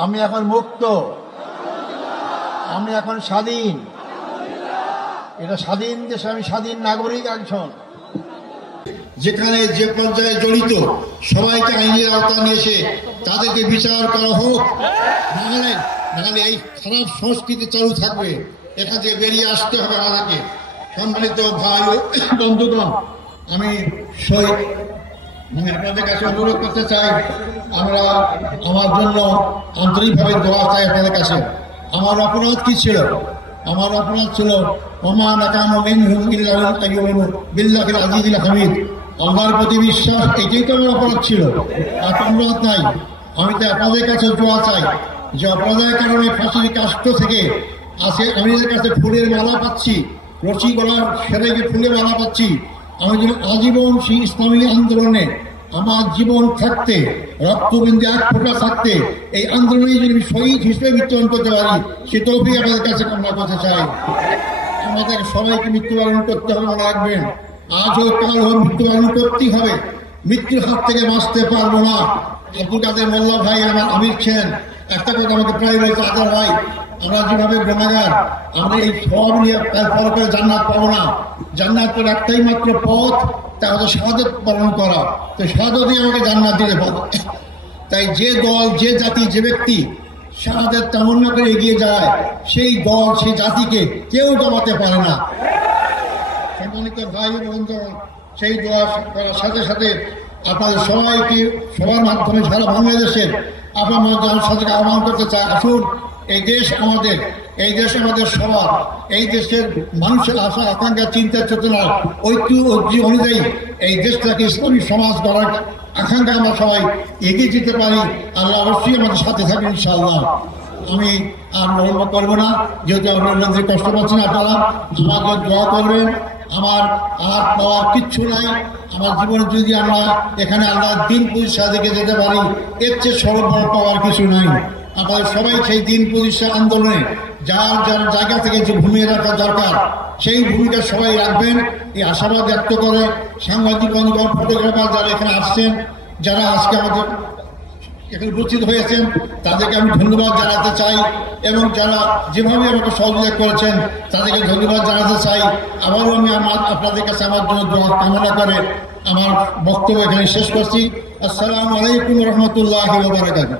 আমি এখন মুক্ত, আমি এখন স্বাধীন। এটা স্বাধীন দেশে আমি স্বাধীন নাগরিক একজন। যেখানে যে পর্যায়ে জড়িত সবাইকে আইনের আওতা নিয়ে এসে তাদেরকে বিচার করা হোক, নাহলে এই খারাপ সংস্কৃতি চালু থাকবে। এখান থেকে বেরিয়ে আসতে হবে আমাদেরকে। সম্মানিত ভাই বন্ধুগণ, আমি আপনাদের কাছে অনুরোধ করতে চাই, আমরা আমার জন্য আন্তরিকভাবে দোয়া চাই আপনাদের কাছে। আমার অপরাধ কি ছিল? আমার অপরাধ ছিল আল্লাহর প্রতি বিশ্বাস, এটাই তো আমার অপরাধ ছিল, আর অপরাধ নাই। আমি তো আপনাদের কাছে দোয়া চাই যে অপরাধের কারণে ফাঁসির কাষ্ট থেকে আছে আমি এদের কাছে ফুলের মালা পাচ্ছি, রশি গলার সেরে ফুলের মালা পাচ্ছি। আমি যেন আজীবন সেই ইসলামী আন্দোলনে আমার জীবন থাকতে, রক্তবিন্দু এক ফোঁটা থাকতে এই আন্দোলনে যদি শহীদ হিসেবে মৃত্যুবরণ করতে পারি, সে তৌফিক আপনাদের কাছে কামনা করতে চাই। আমাদের সবাইকে মৃত্যুবরণ করতে হবে, মনে রাখবেন। আজ হোক কাল হোক মৃত্যুবরণ করতেই হবে। মৃত্যুর হাত থেকে বাঁচতে পারবো না। আব্দুল কাদের মোল্লা ভাই আমার আমির ছিলেন, একটা কথা আমাকে প্রায় বলতে, আদার ভাই আমরা যেভাবে গুনাহগার, আমরা এই সব নিয়ে ফলো করে জান্নাত পাবো না। জান্নাতের একটাই মাত্র পথ, তা হচ্ছে শাহাদাত বরণ করা। তো শাহাদাতই আমাকে জান্নাত দিতে পারবে। তাই যে দল, যে জাতি, যে ব্যক্তি শাহাদাত তামান্না করে এগিয়ে যায়, সেই দল, সেই জাতিকে কেউ দমাতে পারে না। সম্মানিত ভাই বন্ধুগণ, সেই দোয়া করার সাথে সাথে আপনাদের সবাইকে সবার মাধ্যমে সারা বাংলাদেশের আপনার সাথে আহ্বান করতে চাই, আসুন এই দেশ আমাদের, এই দেশ আমাদের সবার। এই দেশের মানুষের আশা আকাঙ্ক্ষা, চিন্তা চেতনা, ঐক্য অনুযায়ী এই দেশটাকে ইসলামী সমাজ গড়ার আকাঙ্ক্ষা আমরা সবাই এগিয়ে যেতে পারি। আল্লাহ অবশ্যই আমাদের সাথে থাকবেন ইনশাআল্লাহ। আমি আর বিলম্ব করবো না, যেহেতু আপনাদের কষ্ট পাচ্ছেন। আপনারা আমাকে দোয়া করবেন। আমার আর পাওয়ার কিচ্ছু নাই। আমার জীবনে যদি আমরা এখানে আল্লাহর দিন প্রতিষ্ঠা দিকে যেতে পারি, এর চেয়ে সর্ব বড় পাওয়ার কিছু নাই। আপনাদের সবাই সেই দিন প্রতিষ্ঠা আন্দোলনে যার যার জায়গা থেকে যে ভূমিকা রাখা দরকার, সেই ভূমিকা সবাই রাখবেন, এই আশাবাদ ব্যক্ত করে সাংবাদিক বন্ধুগণ, ফটোগ্রাফার যারা এখানে আসছেন, যারা আজকে আমাদের এখানে উপস্থিত হয়েছেন, তাদেরকে আমি ধন্যবাদ জানাতে চাই। এবং যারা যেভাবে আমাকে সহযোগিতা করেছেন তাদেরকে ধন্যবাদ জানাতে চাই। আবারও আমি আপনাদের কাছে আমার জন্য দোয়া কামনা করে আমার বক্তব্য এখানে শেষ করছি। আসসালামু আলাইকুম রহমতুল্লাহি ওয়া বারাকাতুহু।